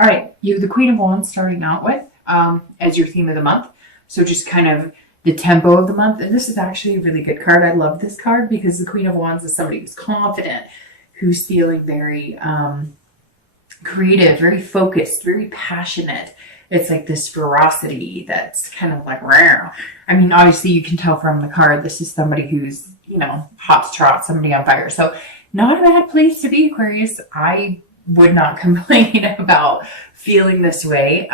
All right, you have the Queen of Wands starting out with as your theme of the month. So just kind of the tempo of the month. And this is actually a really good card. I love this card because the Queen of Wands is somebody who's confident, who's feeling very creative, very focused, very passionate. It's like this ferocity that's kind of like rare. I mean, obviously you can tell from the card, this is somebody who's, you know, hot to trot, somebody on fire. So not a bad place to be, Aquarius. I would not complain about feeling this way.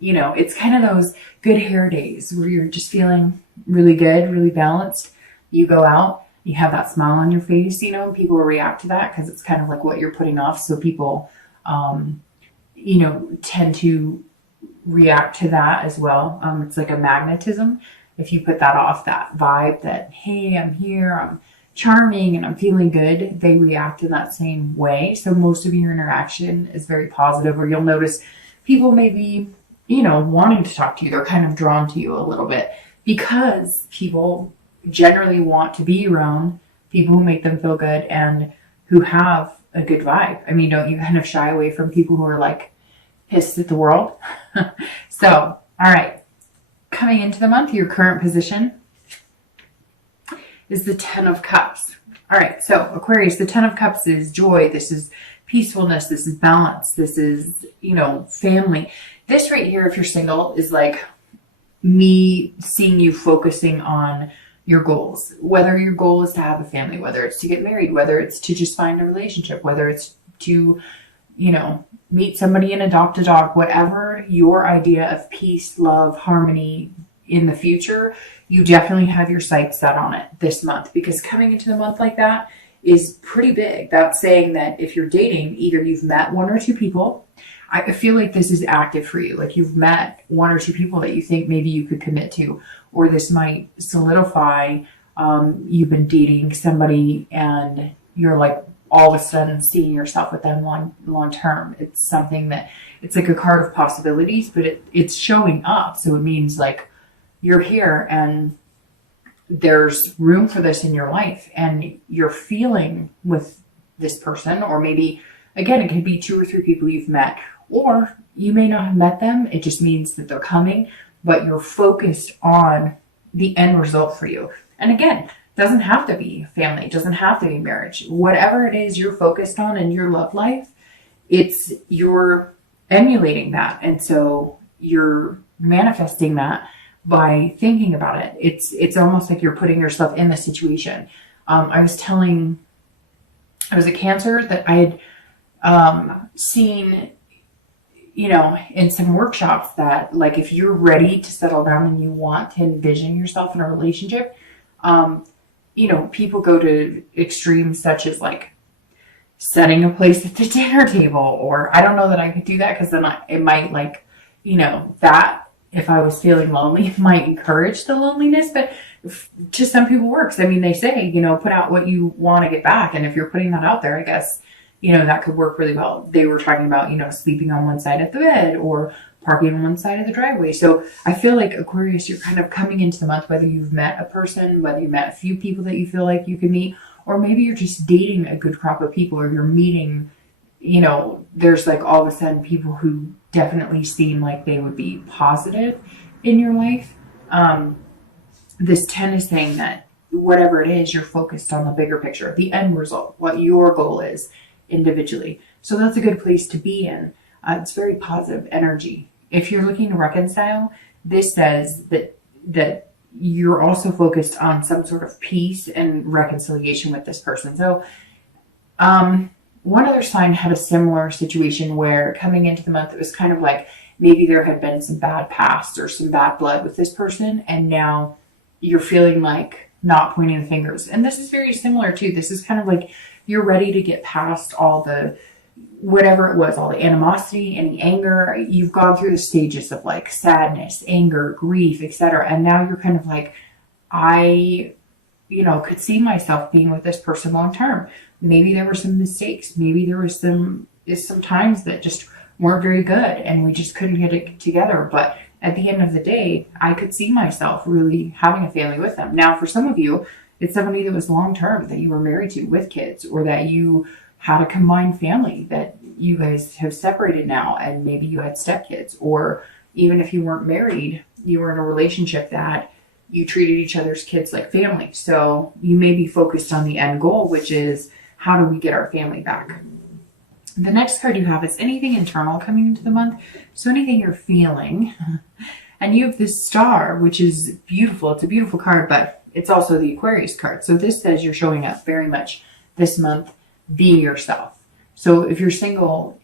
You know, it's kind of those good hair days where you're just feeling really good, really balanced. You go out, you have that smile on your face, you know, and people react to that because it's kind of like what you're putting off. So people, you know, tend to react to that as well. It's like a magnetism. If you put that off, that vibe that, hey, I'm here, I'm charming and I'm feeling good, they react in that same way. So most of your interaction is very positive, or you'll notice people may be, you know, wanting to talk to you. They're kind of drawn to you a little bit because people generally want to be around people who make them feel good and who have a good vibe. I mean, don't you kind of shy away from people who are like pissed at the world? So, all right, coming into the month, your current position is the Ten of Cups. All right, so Aquarius, the Ten of Cups is joy. This is peacefulness. This is balance. This is, you know, family. This right here, if you're single, is like me seeing you focusing on your goals. Whether your goal is to have a family, whether it's to get married, whether it's to just find a relationship, whether it's to, you know, meet somebody and adopt a dog, whatever your idea of peace, love, harmony in the future, you definitely have your sights set on it this month, because coming into the month like that is pretty big. That's saying that if you're dating, either you've met one or two people. I feel like this is active for you. Like you've met one or two people that you think maybe you could commit to, or this might solidify. You've been dating somebody and you're like all of a sudden seeing yourself with them long term. It's something that, it's like a card of possibilities, but it's showing up. So it means like you're here and there's room for this in your life and you're feeling with this person, or maybe again, it could be two or three people you've met, or you may not have met them. It just means that they're coming, but you're focused on the end result for you. And again, it doesn't have to be family. It doesn't have to be marriage. Whatever it is you're focused on in your love life, you're emulating that. And so you're manifesting that by thinking about it. It's almost like you're putting yourself in the situation. I was a Cancer that I had seen, you know, in some workshops that like if you're ready to settle down and you want to envision yourself in a relationship, you know, people go to extremes such as like setting a place at the dinner table, or I don't know that I could do that because then it might like, you know, that if I was feeling lonely might encourage the loneliness, but to some people works. I mean, they say, you know, put out what you want to get back. And if you're putting that out there, I guess, you know, that could work really well. They were talking about, you know, sleeping on one side of the bed or parking on one side of the driveway. So I feel like Aquarius, you're kind of coming into the month, whether you've met a person, whether you met a few people that you feel like you can meet, or maybe you're just dating a good crop of people, or you're meeting, you know, there's like all of a sudden people who definitely seem like they would be positive in your life. This 10 is saying that whatever it is, you're focused on the bigger picture, the end result, what your goal is individually. So that's a good place to be in. It's very positive energy. If you're looking to reconcile, this says that you're also focused on some sort of peace and reconciliation with this person. So one other sign had a similar situation where coming into the month, it was kind of like maybe there had been some bad past or some bad blood with this person, and now you're feeling like not pointing the fingers. And this is very similar too. This is kind of like you're ready to get past all the, whatever it was, all the animosity, any anger. You've gone through the stages of like sadness, anger, grief, etc. And now you're kind of like, I, you know, could see myself being with this person long term. Maybe there were some mistakes. Maybe there was some times that just weren't very good and we just couldn't get it together. But at the end of the day, I could see myself really having a family with them. Now, for some of you, it's somebody that was long term, that you were married to with kids, or that you had a combined family that you guys have separated now, and maybe you had stepkids, or even if you weren't married, you were in a relationship that you treated each other's kids like family. So you may be focused on the end goal, which is how do we get our family back? The next card you have is anything internal coming into the month. So anything you're feeling. And you have this star, which is beautiful. It's a beautiful card, but it's also the Aquarius card. So this says you're showing up very much this month being yourself. So if you're single,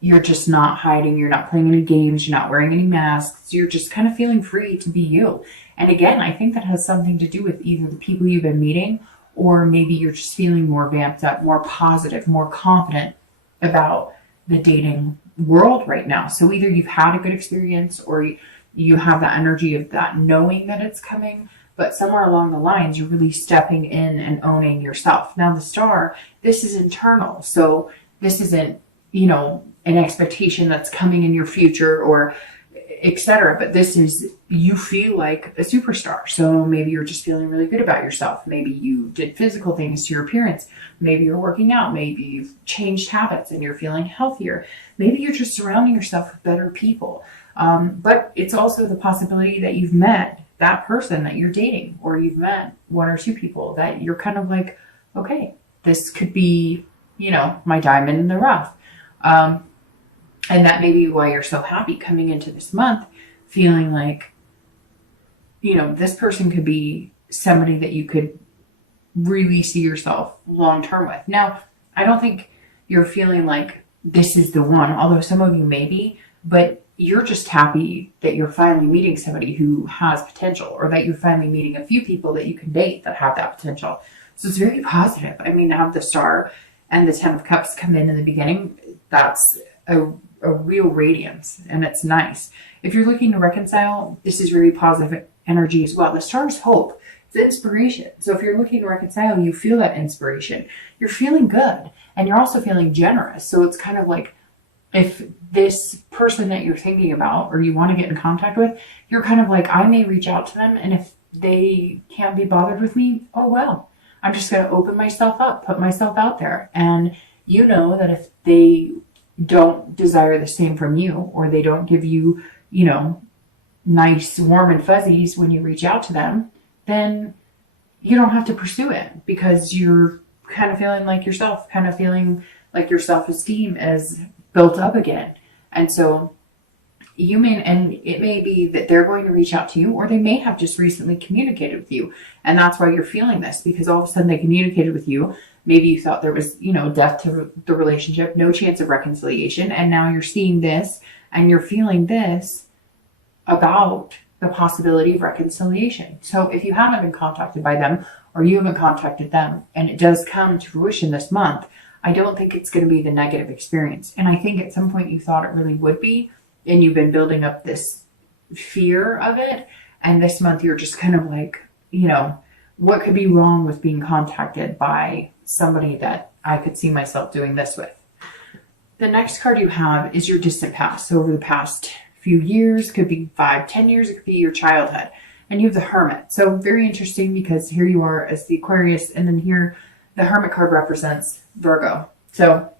you're just not hiding. You're not playing any games. You're not wearing any masks. You're just kind of feeling free to be you. And again, I think that has something to do with either the people you've been meeting, or maybe you're just feeling more vamped up, more positive, more confident about the dating world right now. So either you've had a good experience, or you have that energy of that knowing that it's coming, but somewhere along the lines, you're really stepping in and owning yourself. Now the star, this is internal. So this isn't, an expectation that's coming in your future or etc. But this is, you feel like a superstar. So maybe you're just feeling really good about yourself. Maybe you did physical things to your appearance. Maybe you're working out. Maybe you've changed habits and you're feeling healthier. Maybe you're just surrounding yourself with better people. But it's also the possibility that you've met that person that you're dating, or you've met one or two people that you're kind of like, okay, this could be, my diamond in the rough. And that may be why you're so happy coming into this month, feeling like, this person could be somebody that you could really see yourself long term with. Now, I don't think you're feeling like this is the one, although some of you may be, but you're just happy that you're finally meeting somebody who has potential, or that you're finally meeting a few people that you can date that have that potential. So it's very positive. I mean, to have the star and the 10 of Cups come in the beginning, that's a real radiance, and it's nice. If you're looking to reconcile, this is very positive energy as well. The star is hope. It's inspiration. So if you're looking to reconcile, you feel that inspiration. You're feeling good, and you're also feeling generous. So it's kind of like, if this person that you're thinking about or you want to get in contact with, you're kind of like, I may reach out to them, and if they can't be bothered with me, oh well. I'm just going to open myself up, put myself out there. And you know that if they don't desire the same from you, or they don't give you, nice, warm and fuzzies when you reach out to them, then you don't have to pursue it, because you're kind of feeling like yourself, kind of feeling like your self-esteem is built up again. And so it may be that they're going to reach out to you, or they may have just recently communicated with you. And that's why you're feeling this, because all of a sudden they communicated with you. Maybe you thought there was, death to the relationship, no chance of reconciliation. And now you're seeing this and you're feeling this about the possibility of reconciliation. So if you haven't been contacted by them, or you haven't contacted them, and it does come to fruition this month, I don't think it's going to be the negative experience. And I think at some point you thought it really would be, and you've been building up this fear of it. And this month you're just kind of like, what could be wrong with being contacted by somebody that I could see myself doing this with? The next card you have is your distant past. So over the past few years, could be 5-10 years, it could be your childhood. And you have the Hermit. So very interesting, because here you are as the Aquarius, and then here the Hermit card represents Virgo. So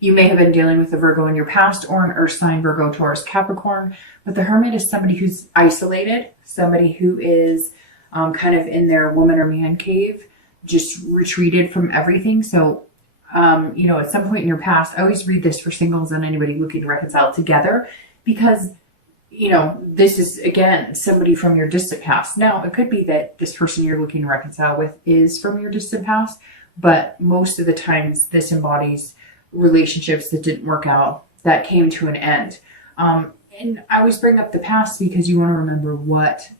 you may have been dealing with a Virgo in your past, or an Earth sign, Virgo, Taurus, Capricorn. But the Hermit is somebody who's isolated, somebody who is kind of in their woman or man cave, just retreated from everything. So, at some point in your past, I always read this for singles and anybody looking to reconcile together, because, this is, again, somebody from your distant past. Now, it could be that this person you're looking to reconcile with is from your distant past, but most of the times this embodies relationships that didn't work out, that came to an end. And I always bring up the past because you want to remember what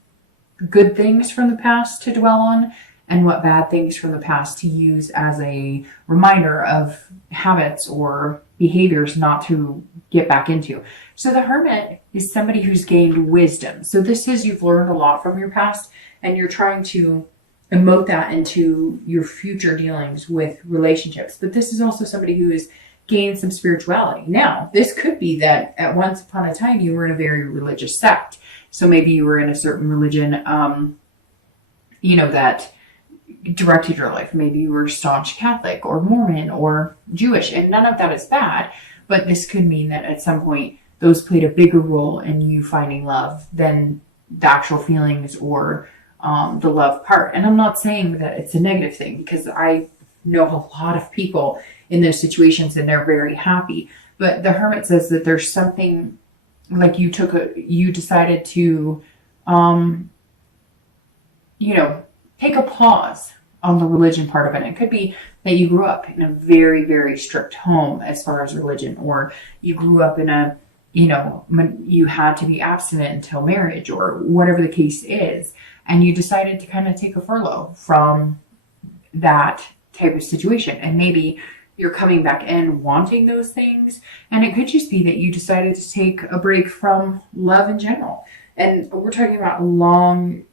good things from the past to dwell on, and what bad things from the past to use as a reminder of habits or behaviors not to get back into. So the Hermit is somebody who's gained wisdom. So this is, you've learned a lot from your past, and you're trying to emote that into your future dealings with relationships. But this is also somebody who has gained some spirituality. Now, this could be that at once upon a time you were in a very religious sect. So maybe you were in a certain religion, that directed your life. Maybe you were staunch Catholic or Mormon or Jewish, and none of that is bad, but this could mean that at some point those played a bigger role in you finding love than the actual feelings or the love part. And I'm not saying that it's a negative thing, because I know a lot of people in those situations and they're very happy. But the Hermit says that there's something like you decided to, take a pause on the religion part of it. It could be that you grew up in a very, very strict home as far as religion, or you grew up in a, you had to be abstinent until marriage, or whatever the case is. And you decided to kind of take a furlough from that type of situation. And maybe you're coming back in wanting those things. And it could just be that you decided to take a break from love in general. And we're talking about a long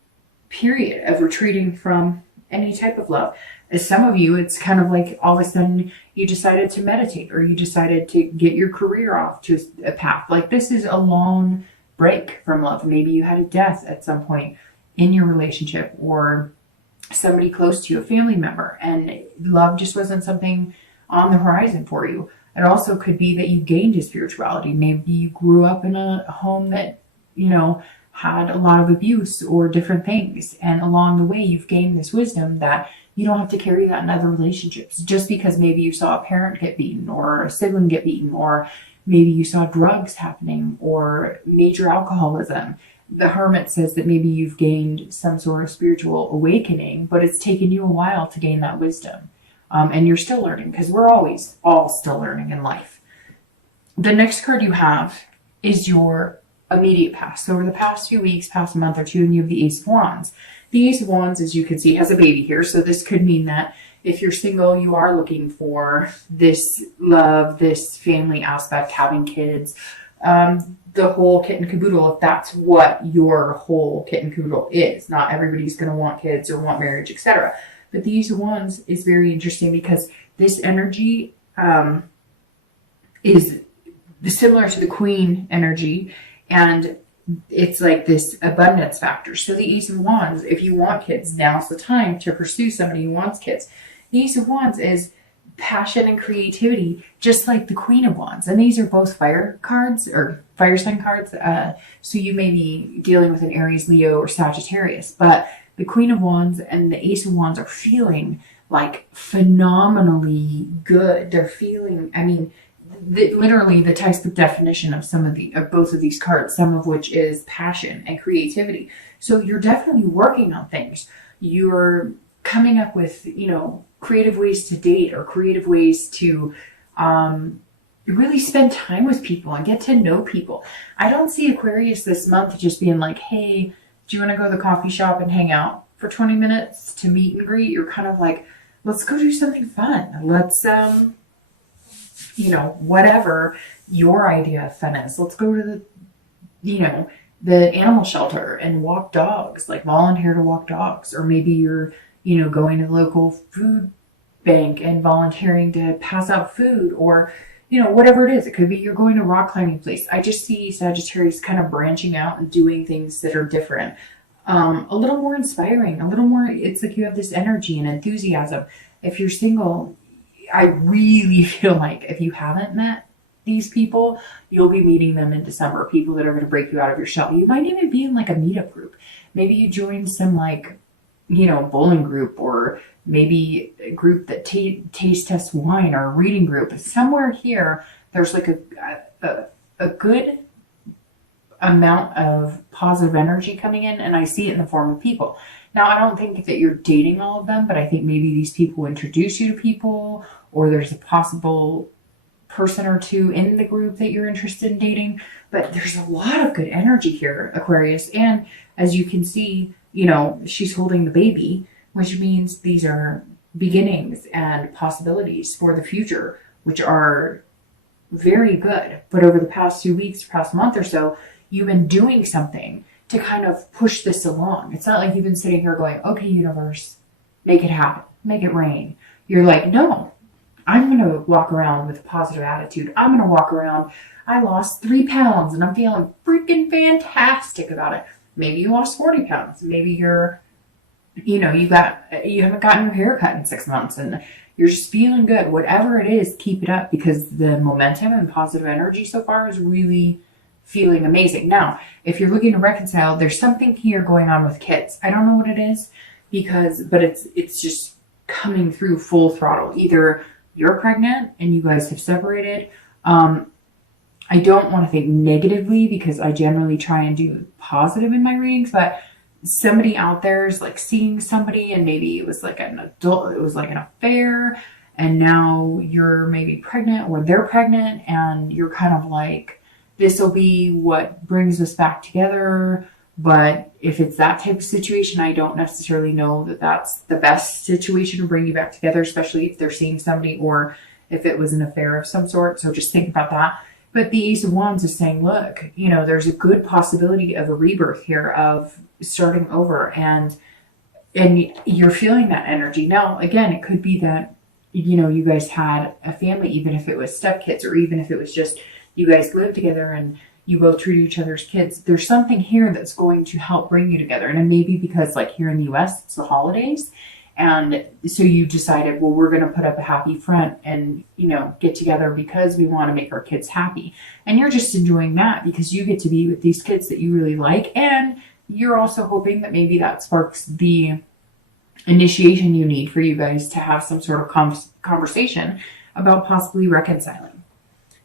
period of retreating from any type of love. As some of you, it's kind of like all of a sudden you decided to meditate, or you decided to get your career off to a path. Like, this is a long break from love. Maybe you had a death at some point in your relationship, or somebody close to you, a family member, and love just wasn't something on the horizon for you. It also could be that you gained a spirituality. Maybe you grew up in a home that, had a lot of abuse or different things. And along the way, you've gained this wisdom that you don't have to carry that in other relationships. Just because maybe you saw a parent get beaten, or a sibling get beaten, or maybe you saw drugs happening, or major alcoholism. The Hermit says that maybe you've gained some sort of spiritual awakening, but it's taken you a while to gain that wisdom. And you're still learning, because we're always all still learning in life. The next card you have is your immediate past. So over the past few weeks, past a month or two, and you have the Ace of Wands. The Ace of Wands, as you can see, has a baby here. So this could mean that if you're single, you are looking for this love, this family aspect, having kids, the whole kit and caboodle, if that's what your whole kit and caboodle is. Not everybody's going to want kids or want marriage, etc. But the Ace of Wands is very interesting, because this energy is similar to the Queen energy, and it's like this abundance factor. So the Ace of Wands, if you want kids, now's the time to pursue somebody who wants kids. The Ace of Wands is passion and creativity, just like the Queen of Wands. And these are both fire cards, or fire sign cards. So you may be dealing with an Aries, Leo, or Sagittarius. But the Queen of Wands and the Ace of Wands are feeling like phenomenally good. They're feeling, literally the textbook definition of both of these cards, some of which is passion and creativity. So you're definitely working on things. You're coming up with, creative ways to date, or creative ways to really spend time with people and get to know people. I don't see Aquarius this month just being like, hey, do you want to go to the coffee shop and hang out for 20 minutes to meet and greet? You're kind of like, let's go do something fun. Let's, whatever your idea of fun is. Let's go to the animal shelter and walk dogs, like volunteer to walk dogs. Or maybe you're, going to the local food bank and volunteering to pass out food, or, whatever it is. It could be you're going to a rock climbing place. I just see Sagittarius kind of branching out and doing things that are different. A little more inspiring, a little more, it's like you have this energy and enthusiasm. If you're single, I really feel like if you haven't met these people, you'll be meeting them in December. People that are going to break you out of your shell. You might even be in like a meetup group. Maybe you join some bowling group, or maybe a group that taste tests wine, or a reading group. Somewhere here, there's like a good amount of positive energy coming in, and I see it in the form of people. Now, I don't think that you're dating all of them, but I think maybe these people introduce you to people, or there's a possible person or two in the group that you're interested in dating. But there's a lot of good energy here, Aquarius. And as you can see, she's holding the baby, which means these are beginnings and possibilities for the future, which are very good. But over the past 2 weeks, past month or so, you've been doing something to kind of push this along. It's not like you've been sitting here going, okay, universe, make it happen, make it rain. You're like, no, I'm going to walk around with a positive attitude. I'm going to walk around. I lost 3 pounds and I'm feeling freaking fantastic about it. Maybe you lost 40 pounds. Maybe you're, you know, you haven't gotten your hair cut in 6 months and you're just feeling good. Whatever it is, keep it up, because the momentum and positive energy so far is really feeling amazing. Now, if you're looking to reconcile, there's something here going on with kids. I don't know what it is, but it's just coming through full throttle. Either you're pregnant and you guys have separated. I don't want to think negatively, because I generally try and do positive in my readings, but somebody out there is like seeing somebody, and maybe it was like an affair, and now you're maybe pregnant, or they're pregnant, and you're kind of like, this will be what brings us back together. But if it's that type of situation, I don't necessarily know that that's the best situation to bring you back together, especially if they're seeing somebody or if it was an affair of some sort. So just think about that. But the Ace of Wands is saying, look, you know, there's a good possibility of a rebirth here, of starting over, and you're feeling that energy. Now, again, it could be that, you know, you guys had a family, even if it was stepkids, or even if it was just you guys lived together and you both treat each other's kids. There's something here that's going to help bring you together. And it may be because, like, here in the US, it's the holidays. And so you decided, well, we're going to put up a happy front and, you know, get together because we want to make our kids happy. And you're just enjoying that because you get to be with these kids that you really like. And you're also hoping that maybe that sparks the initiation you need for you guys to have some sort of conversation about possibly reconciling.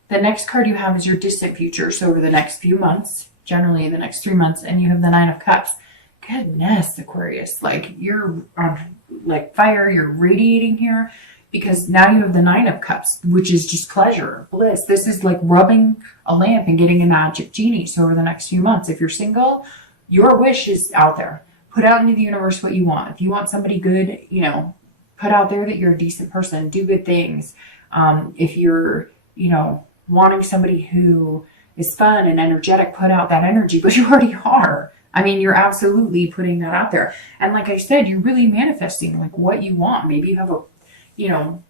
The next card you have is your distant future. So over the next few months, generally the next 3 months, and you have the Nine of Cups. Goodness, Aquarius, like, you're on like fire, you're radiating here, because now you have the Nine of Cups, which is just pleasure, bliss. This is like rubbing a lamp and getting a magic genie. So over the next few months, if you're single, your wish is out there. Put out into the universe what you want. If you want somebody good, you know, put out there that you're a decent person, do good things. If you're, you know, wanting somebody who is fun and energetic, put out that energy, but you already are. I mean, you're absolutely putting that out there. And like I said, you're really manifesting like what you want. Maybe you have a, you know,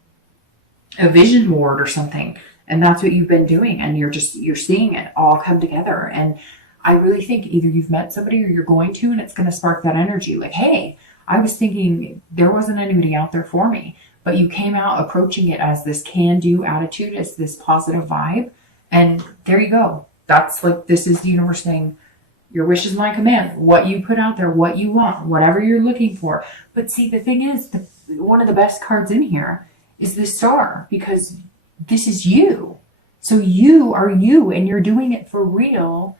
a vision board or something, and that's what you've been doing. And you're seeing it all come together. And I really think either you've met somebody or you're going to, and it's going to spark that energy. Like, hey, I was thinking there wasn't anybody out there for me, but you came out approaching it as this can-do attitude, as this positive vibe. And there you go. That's like, this is the universe saying, your wish is my command. What you put out there, what you want, whatever you're looking for. But see, the thing is, one of the best cards in here is the Star, because this is you. So you are you, and you're doing it for real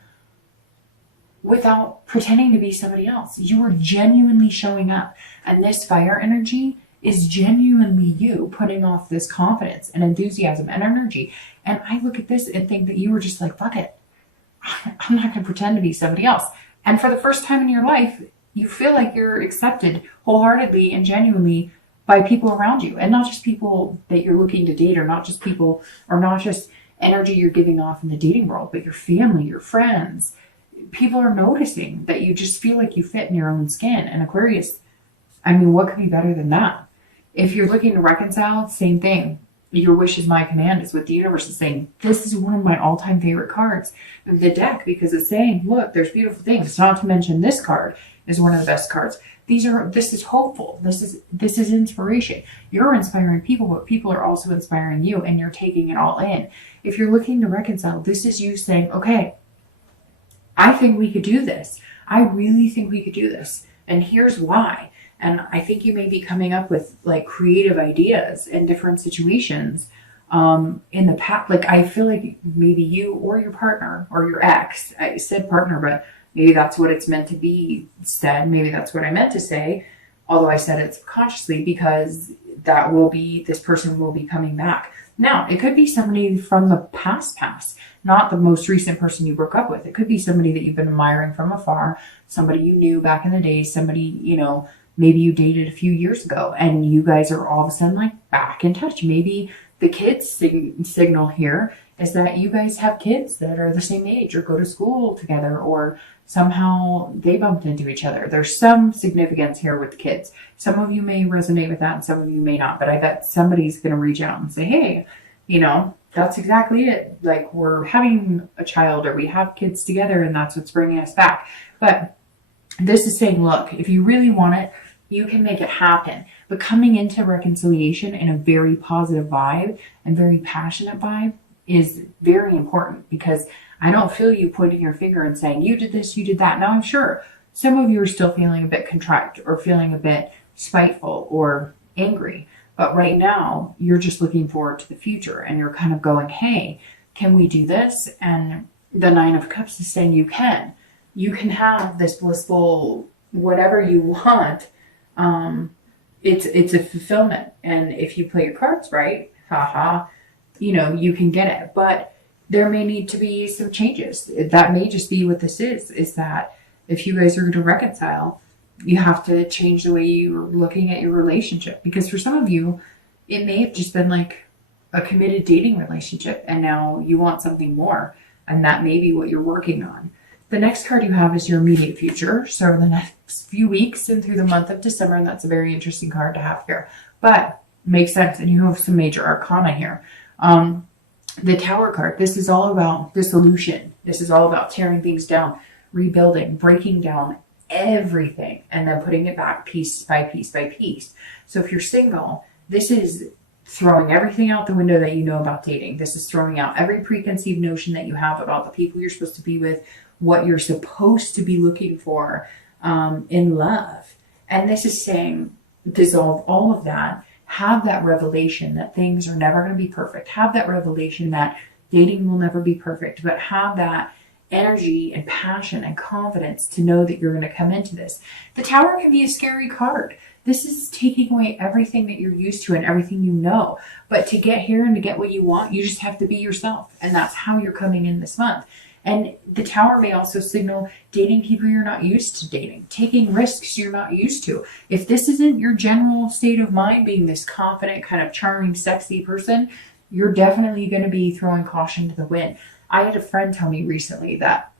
without pretending to be somebody else. You are genuinely showing up. And this fire energy is genuinely you putting off this confidence and enthusiasm and energy. And I look at this and think that you were just like, fuck it. I'm not going to pretend to be somebody else. And for the first time in your life, you feel like you're accepted wholeheartedly and genuinely by people around you. And not just people that you're looking to date, or not just people, or not just energy you're giving off in the dating world, but your family, your friends. People are noticing that you just feel like you fit in your own skin. And Aquarius, I mean, what could be better than that? If you're looking to reconcile, same thing. Your wish is my command is what the universe is saying. This is one of my all-time favorite cards of the deck, because it's saying, look, there's beautiful things. Not to mention this card is one of the best cards. This is hopeful. This is inspiration. You're inspiring people, but people are also inspiring you, and you're taking it all in. If you're looking to reconcile, this is you saying, okay, I think we could do this. I really think we could do this. And here's why. And I think you may be coming up with like creative ideas in different situations in the past. Like, I feel like maybe you or your partner or your ex, I said partner, but maybe that's what it's meant to be said. Maybe that's what I meant to say, although I said it subconsciously, because this person will be coming back. Now, it could be somebody from the past, not the most recent person you broke up with. It could be somebody that you've been admiring from afar, somebody you knew back in the day, somebody, you know, maybe you dated a few years ago, and you guys are all of a sudden like back in touch. Maybe the kids signal here is that you guys have kids that are the same age or go to school together, or somehow they bumped into each other. There's some significance here with the kids. Some of you may resonate with that and some of you may not, but I bet somebody's going to reach out and say, hey, you know, that's exactly it. Like, we're having a child, or we have kids together, and that's what's bringing us back. But this is saying, look, if you really want it, You can make it happen. But coming into reconciliation in a very positive vibe and very passionate vibe is very important, because I don't feel you pointing your finger and saying, you did this, you did that. Now, I'm sure some of you are still feeling a bit contrite or feeling a bit spiteful or angry. But right now, you're just looking forward to the future, and you're kind of going, hey, can we do this? And the Nine of Cups is saying you can. You can have this blissful whatever you want. It's a fulfillment. And if you play your cards right, haha, you can get it. But there may need to be some changes. That may just be what this is that if you guys are going to reconcile, you have to change the way you're looking at your relationship. Because for some of you, it may have just been like a committed dating relationship, and now you want something more. And that may be what you're working on. The next card you have is your immediate future. So the next few weeks and through the month of December, and that's a very interesting card to have here. But it makes sense, and you have some major arcana here. The Tower card, this is all about dissolution. This is all about tearing things down, rebuilding, breaking down everything, and then putting it back piece by piece by piece. So if you're single, this is throwing everything out the window that you know about dating. This is throwing out every preconceived notion that you have about the people you're supposed to be with, what you're supposed to be looking for in love. And this is saying, dissolve all of that. Have that revelation that things are never going to be perfect. Have that revelation that dating will never be perfect, but have that energy and passion and confidence to know that you're going to come into this. The Tower can be a scary card. This is taking away everything that you're used to and everything you know. But to get here and to get what you want, you just have to be yourself. And that's how you're coming in this month. And the Tower may also signal dating people you're not used to dating, taking risks you're not used to. If this isn't your general state of mind, being this confident, kind of charming, sexy person, you're definitely going to be throwing caution to the wind. I had a friend tell me recently that